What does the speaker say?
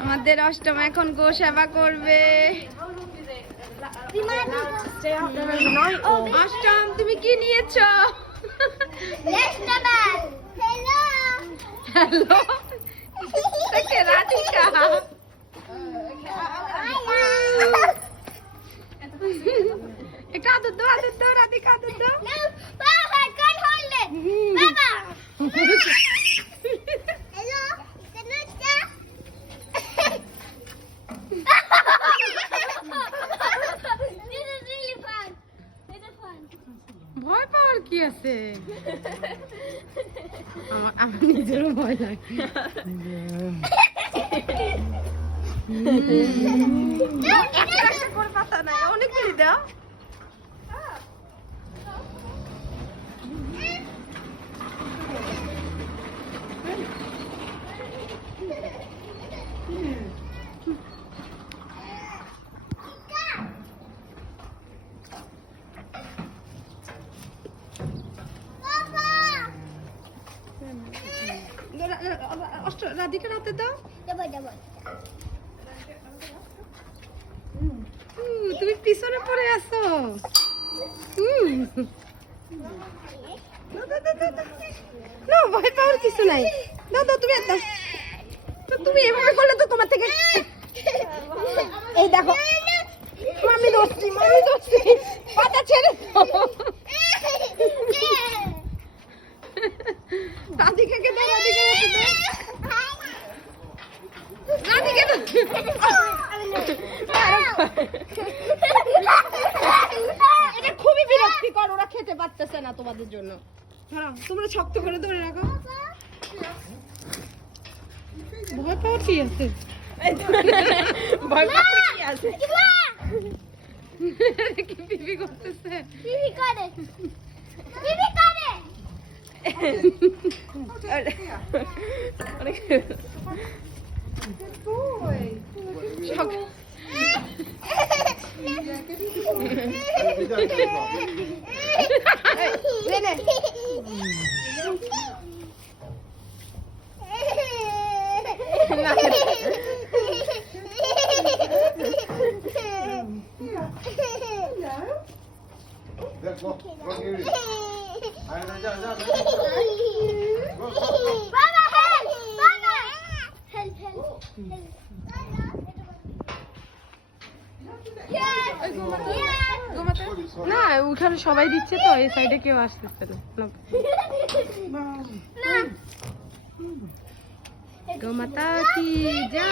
আমাদের অষ্টম এখন গো সেবা করবে। অষ্টম তুমি কি নিয়েছো? হ্যালো রাধিকা একটু আদর দাও আদর দাও রাধিকা আদর দাও ভয় পাওয়ার কি আছে? আমার আমার নিজেরও ভয় লাগে। একটা একটা করে পাতা নাই। অনেকগুলি দাও। অষ্ট রাধিকার হাতে দাও তুমি পিছনে পড়ে আছো। না ভয় পাওয়ার কিছু নাই। দাও তুমি তুমি এভাবে করলে তো তোমার থেকে এই দেখো। মামি ধরছি মামি ধরছি পাতা ছেড়ে দাও। রাধিকাকে দাও রাধিকাকে দাও রাধিকা এটা খুবই বিরক্তিকর ওরা খেতে পারতেছে না তোমাদের জন্য ধরো তোমরা শক্ত করে ধরে রাখো ভয় পাওয়ার কি আছে ভয় পাওয়ার কি আছে কি পিপি করতেছে অনেক 왜네? 자, 자, 자. না ওখানে সবাই দিচ্ছে তো এই সাইডে কেউ আসতেছে না। গোমাতা কি যা